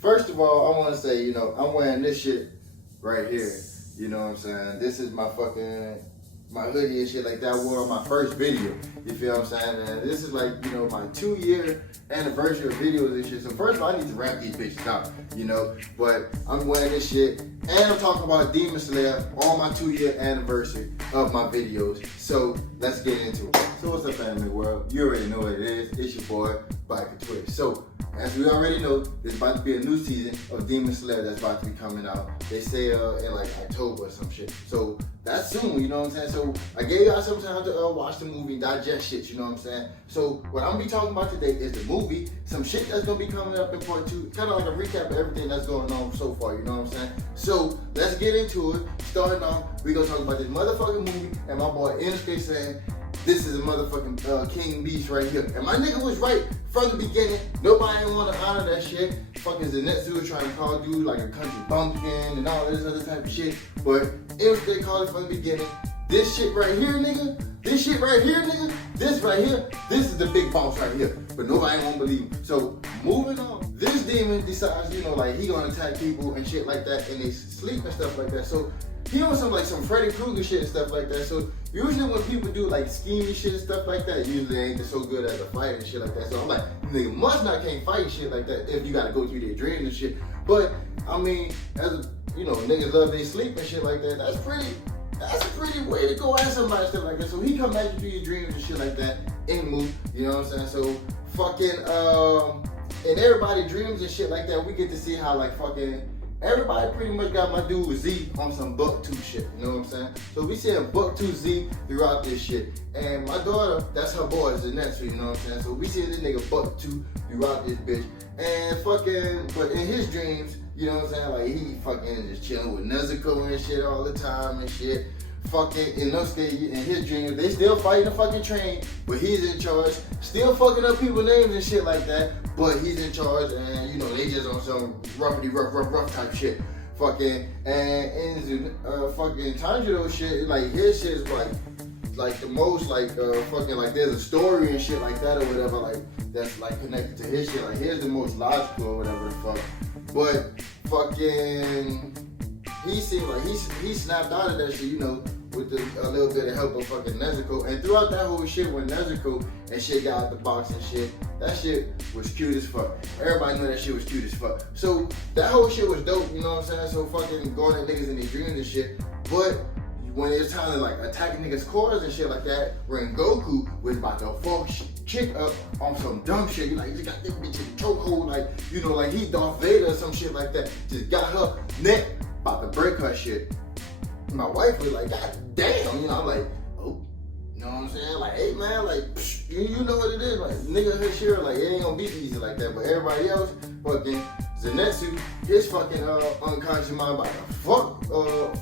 First of all, I want to say, I'm wearing this shit right here. You know what I'm saying? This is my hoodie and shit like that I wore on my first video. You feel what I'm saying? And this is like, my 2-year anniversary of videos and shit. So first of all, I need to wrap these bitches out, But I'm wearing this shit. And I'm talking about Demon Slayer on my 2-year anniversary of my videos. So let's get into it. So what's up, anime world? You already know what it is. It's your boy, Biker Twitch. So as we already know, there's about to be a new season of Demon Slayer that's about to be coming out. They say in like October or some shit. So that's soon, you know what I'm saying? So I gave y'all some time to watch the movie, digest shit, you know what I'm saying? So what I'm gonna be talking about today is the movie, some shit that's gonna be coming up in part 2, kind of like a recap of everything that's going on so far, you know what I'm saying? So let's get into it. Starting off, we gonna talk about this motherfucking movie, and my boy Inosuke saying, this is a motherfucking King Beast right here. And my nigga was right from the beginning. Nobody ain't want to honor that shit. Fucking Zenitsu was trying to call dude like a country bumpkin and all this other type of shit. But it was they called it from the beginning. This shit right here, nigga. This shit right here, nigga. This right here. This is the big boss right here. But nobody won't believe him. So moving on. This demon decides, like he gonna attack people and shit like that in their sleep and stuff like that. So he on some Freddy Krueger shit and stuff like that. So usually when people do like scheming shit and stuff like that, usually they ain't so good at a fight and shit like that. So I'm like, nigga must not can't fight shit like that if you gotta go through their dreams and shit. But I mean, as niggas love their sleep and shit like that. That's a pretty way to go at somebody stuff like that. So he come at you through your dreams and shit like that in the movie. You know what I'm saying? So fucking in everybody dreams and shit like that, we get to see how like fucking everybody pretty much got my dude Z on some Buck-Tooth shit, you know what I'm saying? So we seeing Buck-Tooth Z throughout this shit. And my daughter, that's her boy, Zenitsu, you know what I'm saying? So we see this nigga Buck-Tooth throughout this bitch. And fucking, but in his dreams, you know what I'm saying? Like he fucking just chilling with Nezuko and shit all the time and shit. Fucking Inosuke in his dreams, they still fighting the fucking train, but he's in charge. Still fucking up people's names and shit like that, but he's in charge, and they just on some rough type shit. Fucking and fucking Tanjiro shit, like his shit is like the most fucking like there's a story and shit like that or whatever, like that's like connected to his shit. Like here's the most logical or whatever the fuck. But fucking he seemed like he snapped out of that shit, with a little bit of help of fucking Nezuko. And throughout that whole shit, when Nezuko and shit got out the box and shit, that shit was cute as fuck. Everybody knew that shit was cute as fuck. So that whole shit was dope, you know what I'm saying? So fucking going at niggas in their dreams and shit. But when it's time to like attacking niggas' cores and shit like that, when Goku was about to fuck chick up on some dumb shit, you just got this bitch in the chokehold, like he Darth Vader or some shit like that. Just got her neck, about to break her shit. My wife was like, God damn, I'm like, oh, you know what I'm saying? Like, hey man, like, psh, you know what it is, like, nigga her shit, like, it ain't gonna be easy like that. But everybody else, fucking Zenitsu, his fucking unconscious mind about to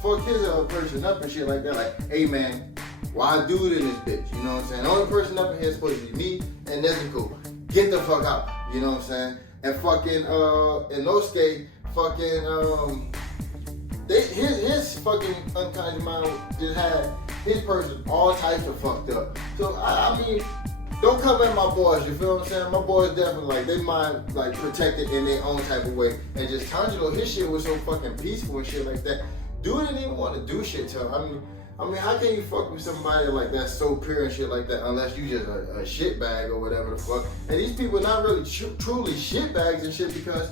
fuck his person up and shit like that. Like, hey man, why dude in this bitch? You know what I'm saying? The only person up in here is supposed to be me and Nezuko. Get the fuck out. You know what I'm saying? And fucking Inosuke, fucking his fucking unconscious mind just had his person all types of fucked up. So I mean, don't come at my boys, you feel what I'm saying? My boys definitely like they mind like protected in their own type of way. And just Tanjiro, his shit was so fucking peaceful and shit like that. Dude didn't even want to do shit to him. I mean, how can you fuck with somebody like that so pure and shit like that unless you just a shitbag or whatever the fuck? And these people not really truly shitbags and shit, because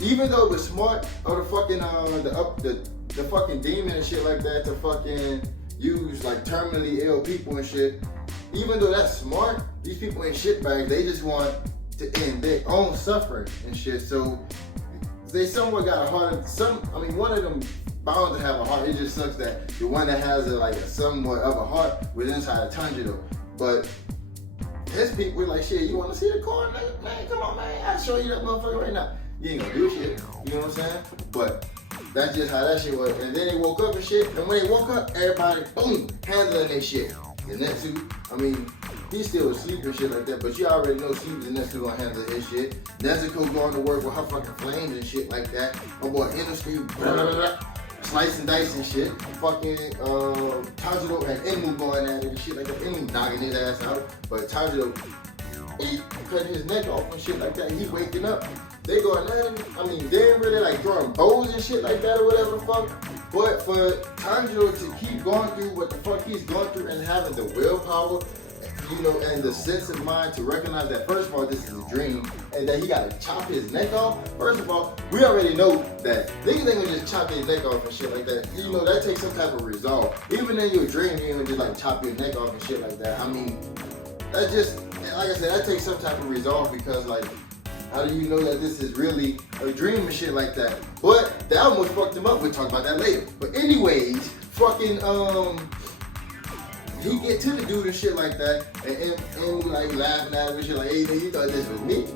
even though it was smart of the fucking the fucking demon and shit like that to fucking use like terminally ill people and shit, even though that's smart, these people ain't shitbags. They just want to end their own suffering and shit. So they somewhat got a heart. One of them bound to have a heart. It just sucks that the one that has a somewhat of a heart was inside of Tanjiro. But his people were like, shit, you want to see the car? Man, come on, man. I'll show you that motherfucker right now. You ain't gonna do shit. You know what I'm saying? But that's just how that shit was. And then they woke up and shit. And when they woke up, everybody, boom, handling their shit. Zenitsu, he's still asleep and shit like that. But you already know Zenitsu gonna handle his shit. Nezuko going to work with her fucking flames and shit like that. My boy Inosuke, slice and dice and shit. Fucking Tanjiro and Enmu going at it and shit like that. Enmu knocking his ass out. But Tanjiro, he cutting his neck off and shit like that. He waking up. they going at him. I mean, they ain't really like throwing bows and shit like that or whatever the fuck. But for Tanjiro to keep going through what the fuck he's going through and having the willpower, you know, and the sense of mind to recognize that first of all, this is a dream, and that he gotta chop his neck off. First of all, we already know that niggas ain't gonna just chop their neck off and shit like that. You know, that takes some type of resolve. Even in your dream, you ain't gonna just like chop your neck off and shit like that. I mean, that just, like I said, that takes some type of resolve because like, how do you know that this is really a dream and shit like that? But that almost fucked him up. We'll talk about that later. But anyways, fucking he get to the dude and shit like that, and like laughing at him and shit like, hey, you thought this was me?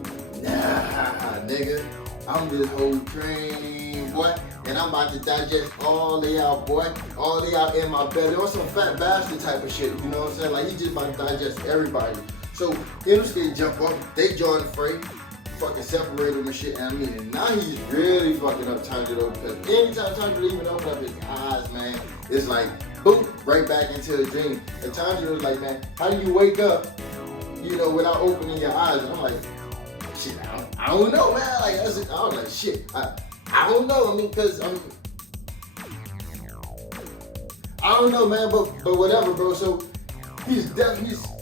Nah, nigga, I'm this whole train, boy, and I'm about to digest all of y'all, boy, all of y'all in my belly, or some fat bastard type of shit, you know what I'm saying? Like, he just about to digest everybody. So, Inosuke jump up, they join the fray, fucking separate him and shit, and I mean, and now he's really fucking up Tanjiro, because anytime Tanjiro even open up his eyes, man, it's like, boom, right back into a dream. And Tanjiro's like, man, how do you wake up, you know, without opening your eyes? And I'm like, shit, I don't know, man. Like, I was like, shit, I don't know. I mean, cause I don't know, man. But whatever, bro. So he's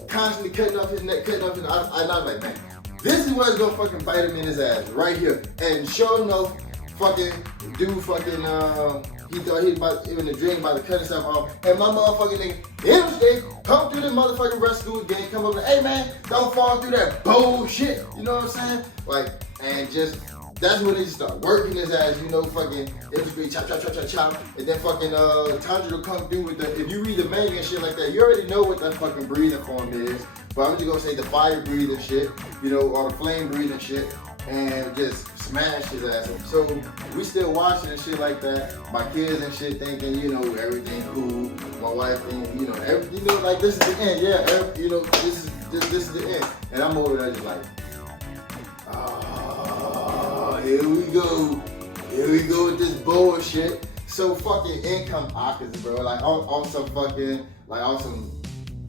constantly cutting off his neck, and I'm like, man, this is what's gonna fucking bite him in his ass right here. And sure enough, fucking dude, he thought he was about, in the dream, about to cut himself off. And my motherfucking nigga, Inosuke, come through the motherfucking rescue again, come up and, hey man, don't fall through that bullshit. You know what I'm saying? Like, and just, that's when they just start working his ass, you know, fucking Inosuke chop. And then fucking Tanjiro come through with the, if you read the manga and shit like that, you already know what that fucking breathing form is. But I'm just gonna say the fire breathing shit, you know, or the flame breathing shit, and just smash his ass. So we still watching and shit like that. My kids and shit thinking, you know, everything cool. My wife thinking, you know, like this is the end. Yeah, you know, this is the end. And I'm over there just like, oh, here we go with this bullshit. So fucking income opposite, bro. Like on some fucking, like on some,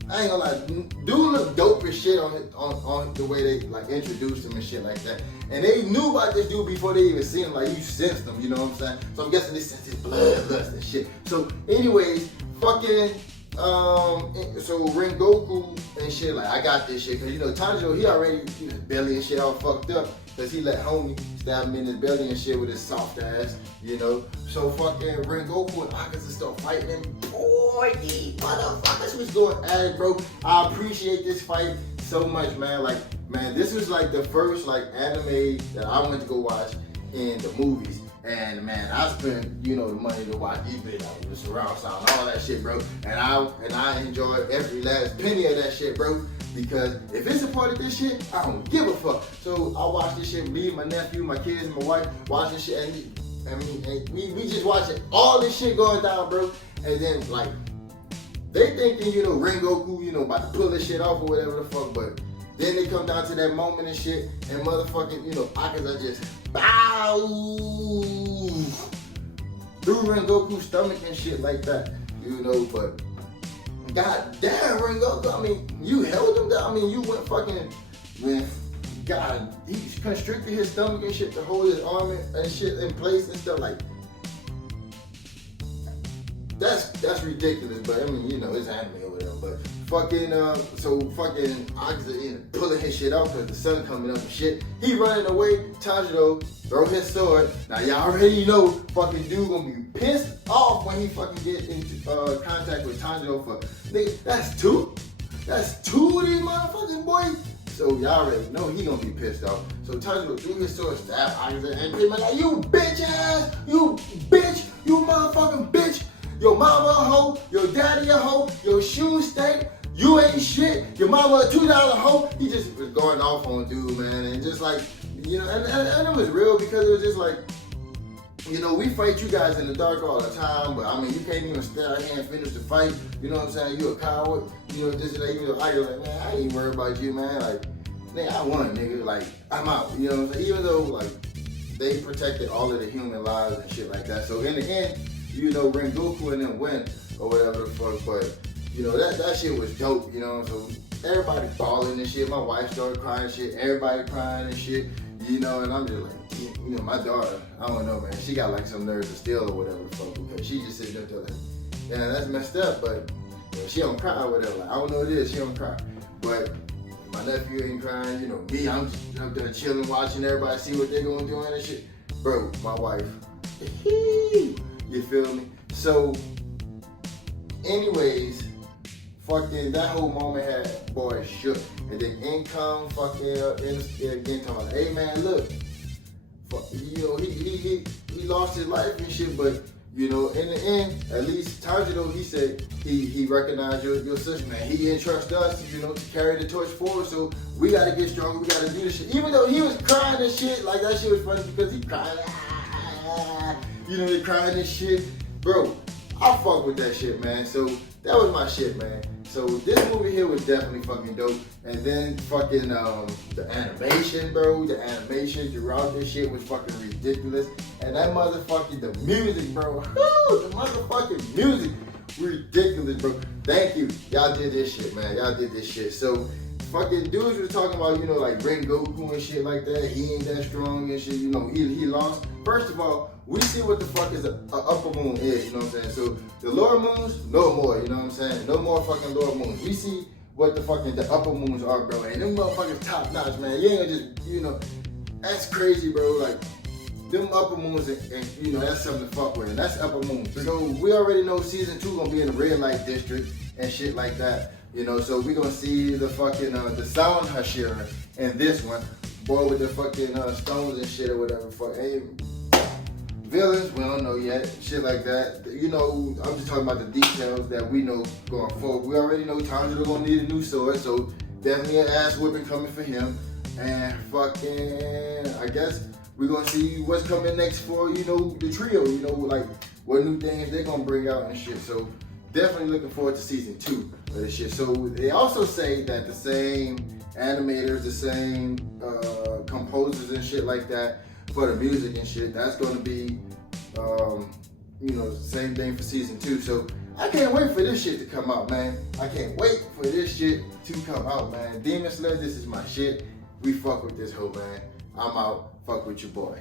I ain't gonna lie, dude look dope as shit on the way they like introduced him and shit like that. And they knew about this dude before they even seen him, like you sensed him, you know what I'm saying? So I'm guessing they sensed his bloodlust and shit. So anyways, fucking, so Rengoku and shit, like I got this shit, cause you know Tanjiro, he already, his belly and shit all fucked up, cause he let homie stab him in his belly and shit with his soft ass, you know? So fucking Rengoku and Akaza start fighting, and boy, these motherfuckers was going at it, bro. I appreciate this fight so much, man. Like, man, this was like the first like anime that I went to go watch in the movies. And man, I spent, you know, the money to watch these videos, the surround sound, all that shit, bro. And I enjoyed every last penny of that shit, bro. Because if it's a part of this shit, I don't give a fuck. So I watched this shit, me, my nephew, my kids, and my wife watch this shit, and we just watching all this shit going down, bro. And then like they thinking, you know, Rengoku, you know, about to pull this shit off or whatever the fuck, but then they come down to that moment and shit, and motherfucking, you know, Akaza just bow through Rengoku's stomach and shit like that, you know. But god damn, Rengoku, I mean, you held him down. I mean, you went fucking, man, God, he constricted his stomach and shit to hold his arm and shit in place and stuff. Like, that's ridiculous. But I mean, you know, it's anime over there. But fucking, so fucking Akaza, you know, pulling his shit out because the sun coming up and shit. He running away. Tanjiro throw his sword. Now y'all already know fucking dude gonna be pissed off when he fucking get into contact with Tanjiro for, nigga, that's two of these motherfucking boys. So y'all already know he gonna be pissed off. So Tanjiro threw his sword, stabbed Akaza, and came like, you bitch ass, you bitch, you motherfucking bitch. Your mama a hoe, your daddy a hoe, your shoes stink, you ain't shit, your mama a $2 hoe. He just was going off on dude, man, and just like, you know, and it was real because it was just like, you know, we fight you guys in the dark all the time, but I mean, you can't even stand out here and finish the fight, you know what I'm saying? You a coward, you know, this and that, even though I was like, man, I ain't worried about you, man, like, nigga, I won, nigga, like, I'm out, you know what I'm saying? Even though, like, they protected all of the human lives and shit like that, so in the end, you know, Rengoku and them win or whatever the fuck, but you know that shit was dope, you know. So everybody bawling and shit. My wife started crying and shit. Everybody crying and shit. You know, and I'm just like, you know, my daughter, I don't know, man. She got like some nerves of steel or whatever the fuck, because she just sitting there telling, yeah, that's messed up, but you know, she don't cry or whatever. Like, I don't know what it is, she don't cry. But my nephew ain't crying, you know, me, I'm just up there chilling, watching everybody see what they're gonna do and shit. Bro, my wife, you feel me? So, anyways, fucking that whole moment had boys shook. And then income fucking again talking about, hey man, look, fuck, you know, he lost his life and shit, but you know, in the end, at least Tanjiro, he said he recognized your sister, man. He entrusted us, you know, to carry the torch forward. So we gotta get stronger. We gotta do this shit. Even though he was crying and shit, like that shit was funny because he cried, you know, they crying and shit, bro. I fuck with that shit, man. So that was my shit, man. So this movie here was definitely fucking dope. And then fucking the animation, bro. The animation throughout this shit was fucking ridiculous. And that motherfucking, the music, bro. The motherfucking music, ridiculous, bro. Thank you. Y'all did this shit, man. Y'all did this shit. So fucking dudes were talking about, you know, like Rengoku and shit like that. He ain't that strong and shit. You know, he lost. First of all, we see what the fuck is a upper moon is, you know what I'm saying? So the lower moons, no more, you know what I'm saying? No more fucking lower moons. We see what the fucking the upper moons are, bro. And them motherfuckers top notch, man. You ain't gonna just, you know, that's crazy, bro. Like, them upper moons, and you know, that's something to fuck with. And that's upper moons. So we already know season 2 gonna be in the red light district and shit like that. You know, so we gonna see the fucking, the Sound Hashira in this one. Boy with the fucking stones and shit or whatever. Hey, villains, we don't know yet, shit like that. You know, I'm just talking about the details that we know going forward. We already know Tanjiro gonna need a new sword, so definitely an ass whipping coming for him. And fucking, I guess we're gonna see what's coming next for, you know, the trio, you know, like what new things they're gonna bring out and shit. So definitely looking forward to season 2 of this shit. So they also say that the same animators, the same composers and shit like that for the music and shit, that's gonna be, you know, same thing for season 2. So I can't wait for this shit to come out, man. I can't wait for this shit to come out, man. Demon Slayer, this is my shit. We fuck with this hoe, man. I'm out. Fuck with your boy.